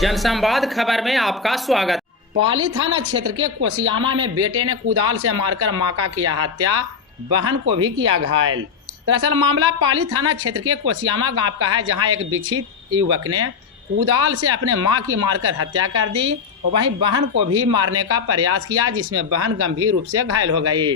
जनसंवाद खबर में आपका स्वागत। पाली थाना क्षेत्र के कोसियामा में बेटे ने कुदाल से मारकर मां का किया हत्या, बहन को भी किया घायल। दरअसल मामला पाली थाना क्षेत्र के कोसियामा गांव का है, जहां एक विक्षित युवक ने कुदाल से अपने मां की मारकर हत्या कर दी और वहीं बहन को भी मारने का प्रयास किया, जिसमें बहन गंभीर रूप से घायल हो गई।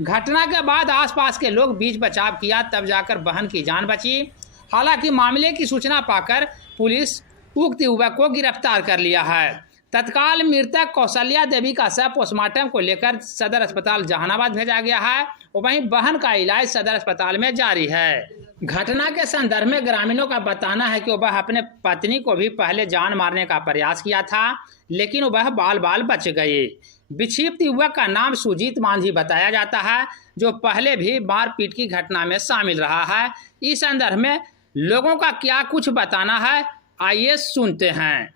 घटना के बाद आसपास के लोग बीच बचाव किया, तब जाकर बहन की जान बची। हालांकि मामले की सूचना पाकर पुलिस उक्त युवक को गिरफ्तार कर लिया है। तत्काल मृतक कौशल्या देवी का शव पोस्टमार्टम को लेकर सदर अस्पताल जहानाबाद भेजा गया है और वहीं बहन का इलाज सदर अस्पताल में जारी है। घटना के संदर्भ में ग्रामीणों का बताना है कि वह अपने पत्नी को भी पहले जान मारने का प्रयास किया था, लेकिन वह बाल बाल बच गई। विक्षिप्त युवक का नाम सुजीत मांझी बताया जाता है, जो पहले भी मारपीट की घटना में शामिल रहा है। इस संदर्भ में लोगों का क्या कुछ बताना है, आइए सुनते हैं।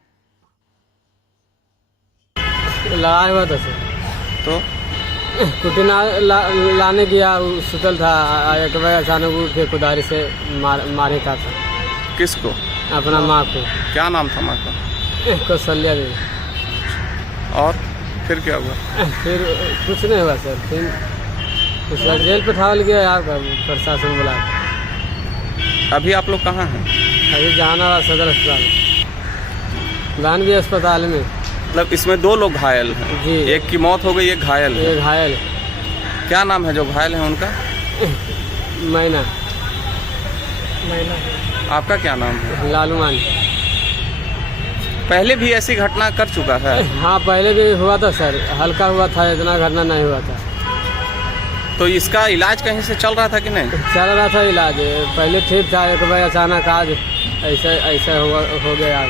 लड़ाई हुआ था सर, तो कुटिना लाने गया, सुतल था, एक बार अचानक उठ के कुदारी से मारे था सर। किसको? अपना माँ को। क्या नाम था माँ का? कौशल्या देवी। और फिर क्या हुआ? फिर कुछ नहीं हुआ सर, फिर उसका जेल पे ठाल गया, आपका प्रशासन बुला। अभी आप लोग कहाँ हैं? अभी जहानाबाद सदर अस्पताल, बहन भी अस्पताल में। मतलब इसमें दो लोग घायल हैं जी। एक की मौत हो गई, एक घायल है। ये घायल। क्या नाम है जो घायल है उनका? मैना। आपका क्या नाम है? लालू मान। पहले भी ऐसी घटना कर चुका है? हाँ, पहले भी हुआ था सर, हल्का हुआ था, इतना घटना नहीं हुआ था। तो इसका इलाज कहीं से चल रहा था कि नहीं? चल रहा था इलाज, पहले ठीक था, एक बार अचानक आज ऐसे हो गया।